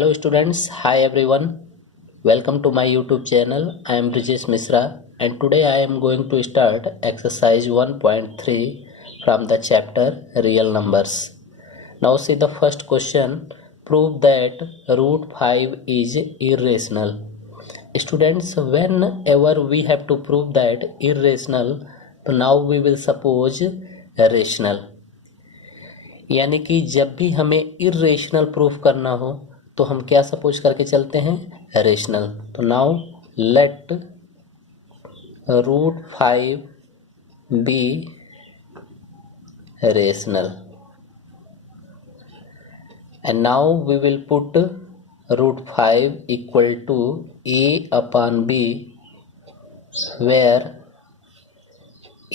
Hello students, hi everyone. Welcome to my YouTube channel. I am Brijesh Misra and today I am going to start exercise 1.3 from the chapter Real Numbers. Now see the first question. Prove that root 5 is irrational. Students, whenever we have to prove that irrational, तो now we will suppose rational. यानी कि जब भी हमें irrational proof करना हो तो हम क्या सपोज करके चलते हैं, रेशनल. तो now let root 5 be rational and now we will put root 5 equal to a upon b where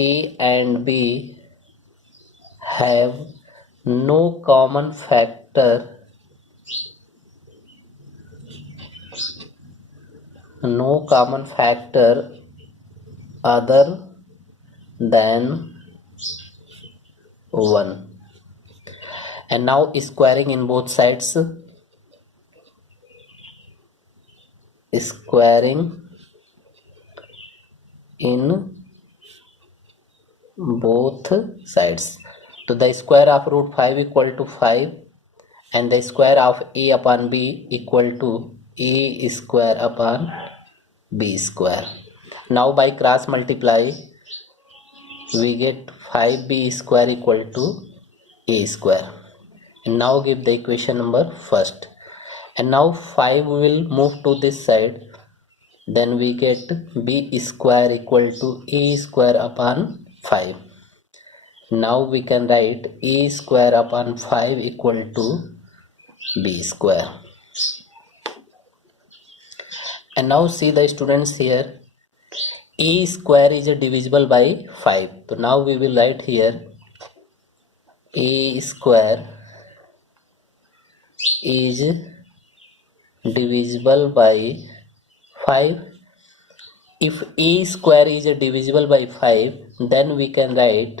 a and b have no common factor other than 1. And now squaring in both sides, squaring in both sides. So the square of root 5 equal to 5 and the square of a upon b equal to a square upon b square. Now by cross multiply we get 5b square equal to a square. And now give the equation number first. And now 5 will move to this side. Then we get b square equal to a square upon 5. Now we can write a square upon 5 equal to b square. And now see the students here, a square is divisible by 5. So now we will write here a square is divisible by 5. If a square is divisible by 5, then we can write,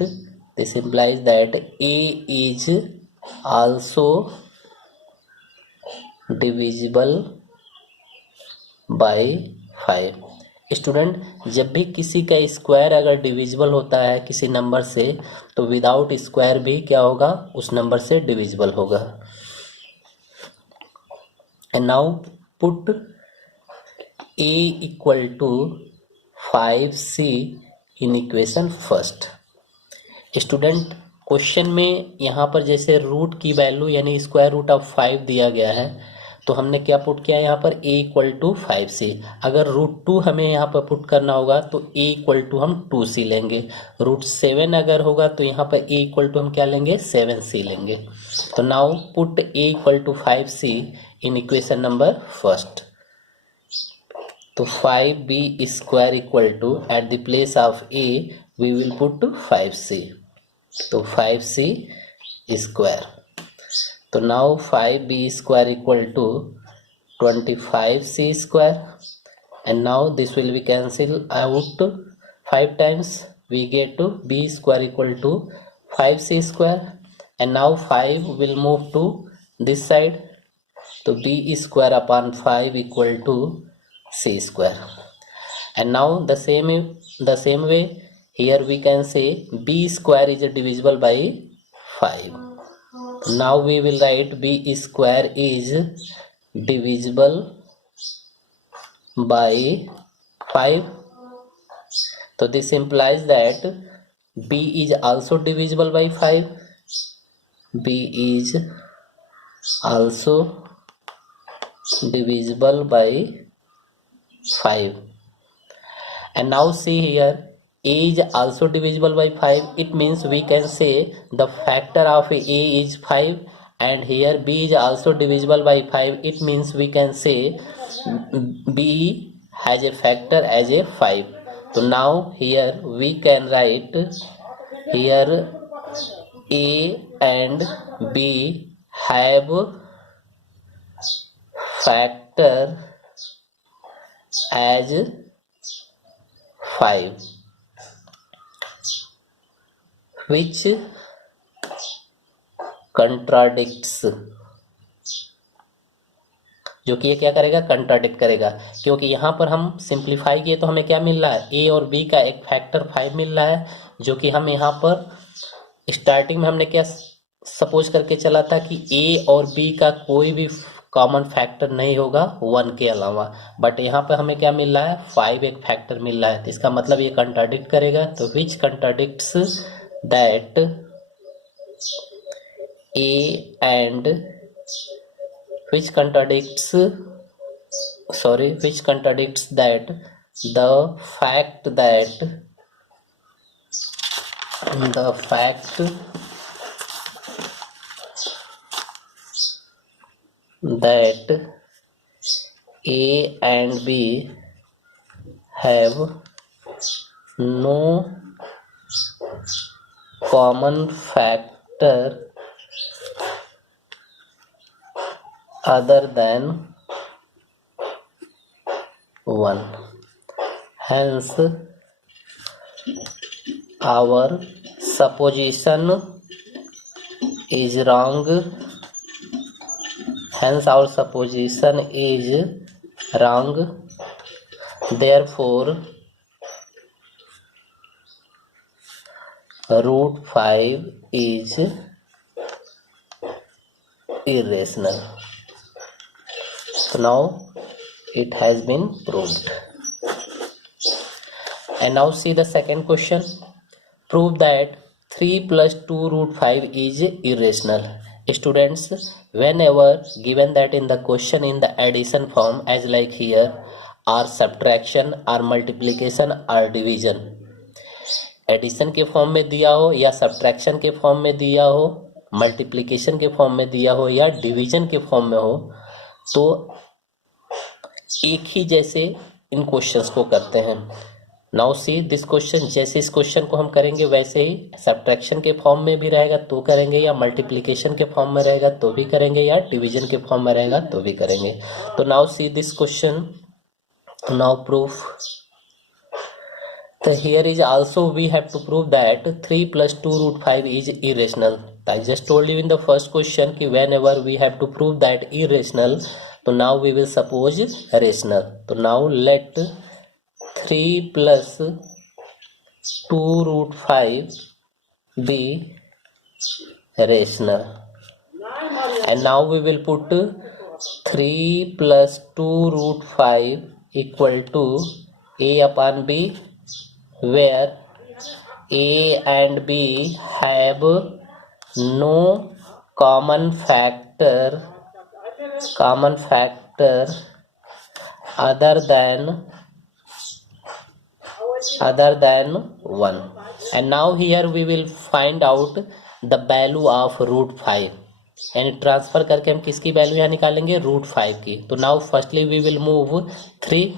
this implies that a is also divisible by 5. Student, जब भी किसी का square अगर divisible होता है किसी number से तो विदाउट स्क्वायर भी क्या होगा, उस नंबर से डिविजिबल होगा. And now put a equal to 5c in equation first. Student, question में यहाँ पर जैसे रूट की वैल्यू यानी स्क्वायर रूट ऑफ 5 दिया गया है तो हमने क्या पुट किया यहाँ पर a इक्वल टू 5c. अगर रूट 2 हमें यहाँ पर पुट करना होगा तो a इक्वल टू हम 2c लेंगे. रूट 7 अगर होगा तो यहाँ पर a इक्वल टू हम क्या लेंगे, 7c लेंगे. तो now put a equal to 5c in equation number first. तो 5b square equal to at the place of a we will put 5c. तो 5c स्क्वायर. तो now 5b square equal to 25c square. And now this will be cancel out 5 times. We get to b square equal to 5c square. And now 5 will move to this side. तो b square upon 5 equal to c square. And now the same way here we can say b square is divisible by 5. Now we will write b square is divisible by 5. So this implies that b is also divisible by 5. b is also divisible by 5. And now see here, a is also divisible by 5. It means we can say the factor of a is 5, and here b is also divisible by 5. It means we can say b has a factor as a 5. So now here we can write here a and b have factor as 5, which contradicts जो कि ये क्या करेगा, contradict करेगा, क्योंकि यहाँ पर हम सिंप्लीफाई किए तो हमें क्या मिल रहा है, ए और बी का एक फैक्टर 5 मिल रहा है, जो कि हम यहाँ पर स्टार्टिंग में हमने क्या सपोज करके चला था कि ए और बी का कोई भी कॉमन फैक्टर नहीं होगा 1 के अलावा, बट यहाँ पर हमें क्या मिल रहा है, 5 एक फैक्टर मिल रहा है, तो इसका मतलब ये कंट्राडिक्ट करेगा। तो which contradicts that a and which contradicts that the fact that A and B have no common factor other than 1. Hence, our supposition is wrong. Therefore, root 5 is irrational. So now it has been proved. And now see the second question. Prove that 3 plus 2 root 5 is irrational. Students, whenever given that in the question in the addition form, as like here, or subtraction or multiplication or division, addition के form में दिया हो या subtraction के form में दिया हो, multiplication के फॉर्म में दिया हो या डिवीजन के फॉर्म में हो, तो एक ही जैसे इन क्वेश्चंस को करते हैं। नाउ सी दिस क्वेश्चन, जैसे इस क्वेश्चन को हम करेंगे वैसे ही सब्ट्रैक्शन के फॉर्म में भी रहेगा तो करेंगे, या मल्टीप्लिकेशन के फॉर्म में रहेगा तो भी करेंगे, या डिवीजन के फॉर्म में रहेगा तो भी करेंगे। तो now see this question, now proof. So here is also we have to prove that 3 plus 2 root 5 is irrational. I just told you in the first question कि whenever we have to prove that irrational, so now we will suppose rational. So now let 3 plus 2 root 5 be rational. And now we will put 3 plus 2 root 5 equal to A upon B, where A and B have no common factor other than 1. And now here we will find out the value of root 5, and transfer करके हम किसकी value यहाँ निकालेंगे, root 5 की। तो now firstly we will move 3,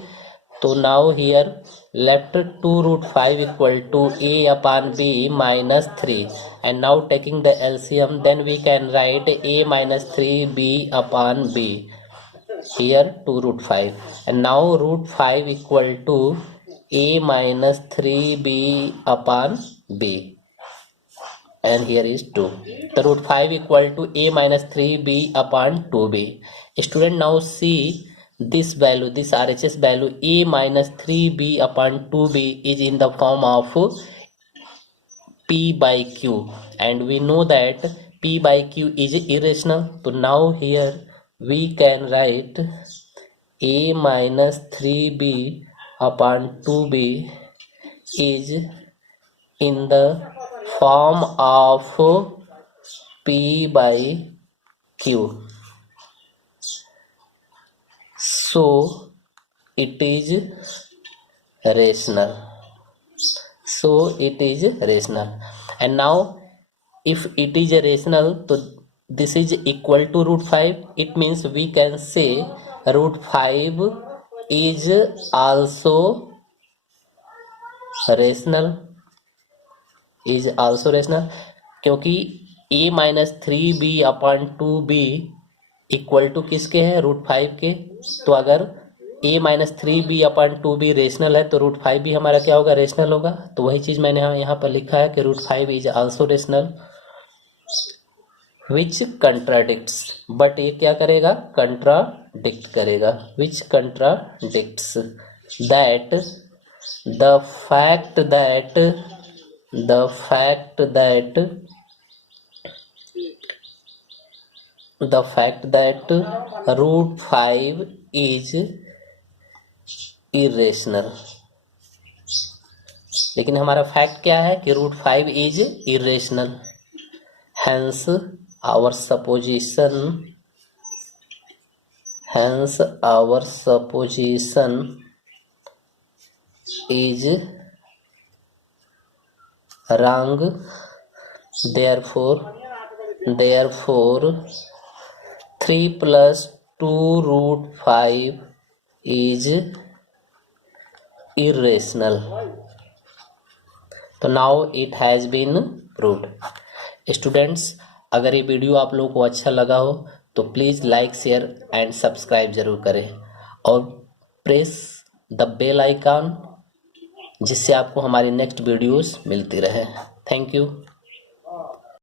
तो now here left 2 root 5 equal to A upon B minus 3, and now taking the LCM, then we can write A minus 3B upon B, here 2 root 5, and now root 5 equal to A minus 3B upon B, and here is 2. The root 5 equal to A minus 3B upon 2B. Student, now see this value, this RHS value A minus 3B upon 2B is in the form of P by Q, and we know that P by Q is irrational. So now here we can write A minus 3B upon 2B is in the form of P by Q. So it is rational. And now if it is rational, so this is equal to root 5. It means we can say root 5 is also rational. क्योंकि A minus 3B upon 2B equal to किसके है, root 5 के। तो अगर A minus 3B upon 2B rational है तो root 5 भी हमारा क्या होगा, रेशनल होगा। तो वही चीज मैंने यहाँ पर लिखा है कि root 5 is also rational, which contradicts, but ये क्या करेगा, कंट्राडिक्ट कंट्राडिक्ट करेगा, which contradicts that the fact that root 5 is irrational. लेकिन हमारा फैक्ट क्या है कि root 5 is irrational, hence our supposition is wrong. Therefore 3 plus 2 root 5 is irrational. तो now it has been proved. Students, अगर ये video आप लोगों को अच्छा लगा हो तो please like, share and subscribe जरूर करें और प्रेस द बेल आइकन, जिससे आपको हमारी नेक्स्ट वीडियोस मिलती रहे। Thank you.